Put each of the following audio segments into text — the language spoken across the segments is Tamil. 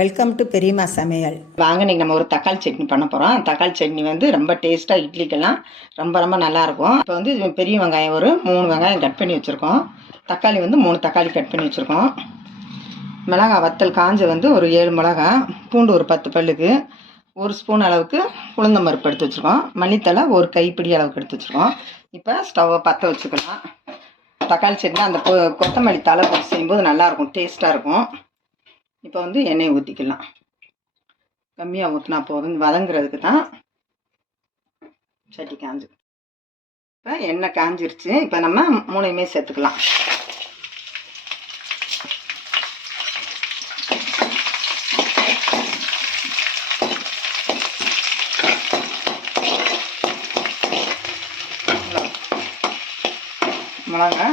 வெல்கம் டு பெரியம்மா சமையல். வாங்க, இன்றைக்கி நம்ம ஒரு தக்காளி சட்னி பண்ண போகிறோம். தக்காளி சட்னி வந்து ரொம்ப டேஸ்ட்டாக இட்லிக்கெல்லாம் ரொம்ப நல்லாயிருக்கும். இப்போ வந்து பெரிய வெங்காயம் ஒரு 3 வெங்காயம் கட் பண்ணி வச்சுருக்கோம். தக்காளி வந்து 3 தக்காளி கட் பண்ணி வச்சுருக்கோம். மிளகா வத்தல் காஞ்ச வந்து ஒரு 7 மிளகா, பூண்டு ஒரு 10 பல்லுக்கு, 1 ஸ்பூன் அளவுக்கு உளுந்தம் பருப்பு எடுத்து வச்சுருக்கோம். மல்லித்தலை ஒரு கைப்பிடி அளவுக்கு எடுத்து வச்சுருக்கோம். இப்போ ஸ்டவ்வை பற்ற வச்சுக்கலாம். தக்காளி சட்னி அந்த கொத்தமல்லி தலை போட்டு செய்யும்போது நல்லாயிருக்கும், டேஸ்ட்டாக இருக்கும். இப்போ வந்து எண்ணெயை ஊற்றிக்கலாம். கம்மியாக ஊற்றினா போதும், வதங்குறதுக்கு தான். சட்டி காஞ்சு, இப்போ எண்ணெய் காஞ்சிருச்சு. இப்போ நம்ம மூணையுமே சேர்த்துக்கலாம். மிளகா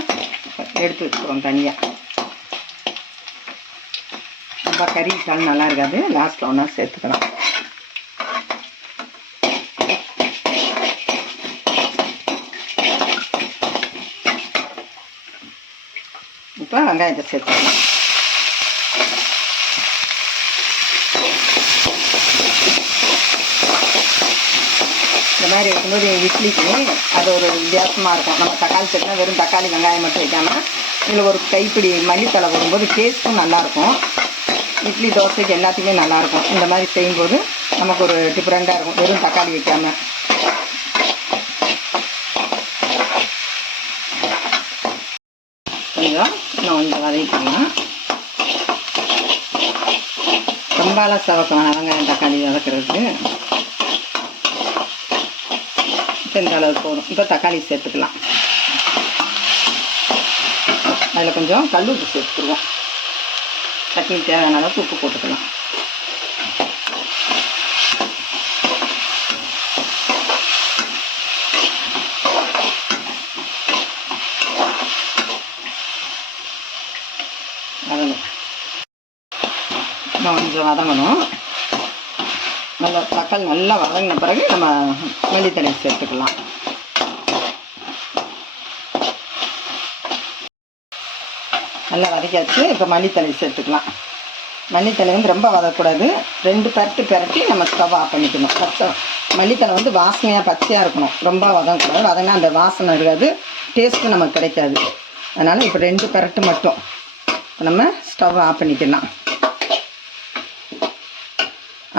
எடுத்து வச்சுக்கிறோம் தனியாக. ரொம்ப கறி விட்டாலும் நல்லா இருக்காது, லாஸ்ட்டில் ஒன்றா சேர்த்துக்கலாம். இப்போ வெங்காயத்தை சேர்த்துக்கலாம். இந்த மாதிரி இருக்கும்போது இட்லிக்கு அது ஒரு வித்தியாசமாக இருக்கும். நம்ம தக்காளி சட்னா வெறும் தக்காளி வெங்காயம் மட்டும் வைக்காமல் இதில் ஒரு கைப்பிடி மல்லித்தலை வரும்போது டேஸ்ட்டும் நல்லாயிருக்கும். இட்லி தோசைக்கு எல்லாத்துக்குமே நல்லாயிருக்கும். இந்த மாதிரி செய்யும்போது நமக்கு ஒரு டிஃப்ரெண்ட்டாக இருக்கும், வெறும் தக்காளி வைக்காமல். கொஞ்சம் இன்னும் வதக்கிக்கலாம். ரொம்பலாம் சவக்கலாம் வெங்காயம் தக்காளி வதக்கிறதுக்கு. இப்போ இந்த அளவுக்கு போதும். இப்போ தக்காளி சேர்த்துக்கலாம். அதில் கொஞ்சம் கல் உப்பு சேர்த்துக்குவோம். சட்னி தேவையான அளவுக்கு உப்பு போட்டுக்கலாம். கொஞ்சம் வதங்கணும். நல்லா தக்காளி நல்லா வதங்கின பிறகு நம்ம மல்லித்தலை சேர்த்துக்கலாம். நல்லா வதக்கியாச்சு. இப்போ மல்லித்தலை சேர்த்துக்கலாம். மல்லித்தலை வந்து ரொம்ப வதக்கூடாது, 2 பெரட்டி நம்ம ஸ்டவ் ஆஃப் பண்ணிக்கணும். மல்லித்தலை வந்து வாசனையாக பச்சையாக இருக்கணும், ரொம்ப வதங்கக்கூடாது. வதங்கினா அந்த வாசனை இருக்காது, டேஸ்ட்டும் நமக்கு கிடைக்காது. அதனால் இப்போ 2 பெரட்டு மட்டும் நம்ம ஸ்டவ் ஆஃப் பண்ணிக்கலாம்.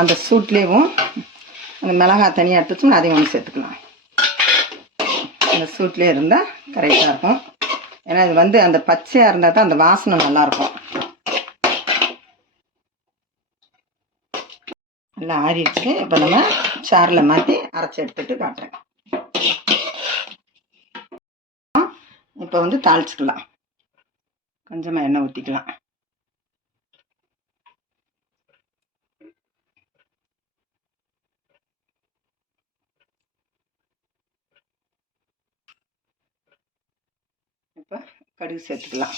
அந்த சூட்லேயும் அந்த மிளகாய் தனியாக எடுத்து வச்சோம்னா அதையும் ஒன்று சேர்த்துக்கலாம். அந்த சூட்லேயே இருந்தால் கரெக்டாக இருக்கும். ஏன்னா இது வந்து அந்த பச்சையாக இருந்தால் தான் அந்த வாசனை நல்லாயிருக்கும். நல்லா ஆறிடுச்சு. இப்போ நம்ம சாரில் மாற்றி அரைச்சி எடுத்துகிட்டு காட்டுறேன். இப்போ வந்து தாளிச்சிக்கலாம். கொஞ்சமாக எண்ணெய் ஊற்றிக்கலாம். இப்போ கடுகு சேர்த்துக்கலாம்.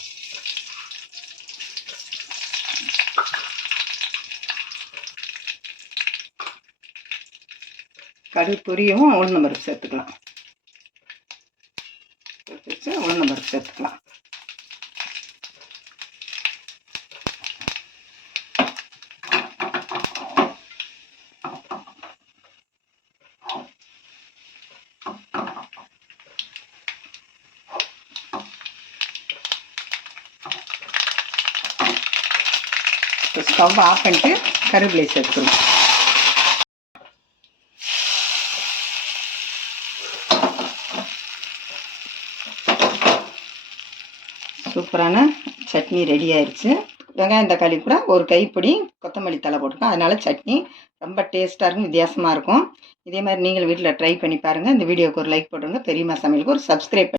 கடுகு பொரியவும் உளுந்தம் பருப்பு சேர்த்துக்கலாம். உளுந்தம் பருப்பு சேர்த்துக்கலாம். ஸ்டவ் ஆஃப் பண்ணிட்டு கருவேப்பிலை சேர்த்துக்கணும். சூப்பரான சட்னி ரெடி ஆயிடுச்சு. வெங்காயம் தக்காளி கூட ஒரு கைப்பிடி கொத்தமல்லி தலை போட்டுருக்கோம். அதனால் சட்னி ரொம்ப டேஸ்ட்டாக இருக்கும், வித்தியாசமாக இருக்கும். இதே மாதிரி நீங்கள் வீட்டில் ட்ரை பண்ணி பாருங்கள். இந்த வீடியோவுக்கு ஒரு லைக் போட்டுருங்க. பெரியம்மா சமையலுக்கு ஒரு சப்ஸ்கிரைப்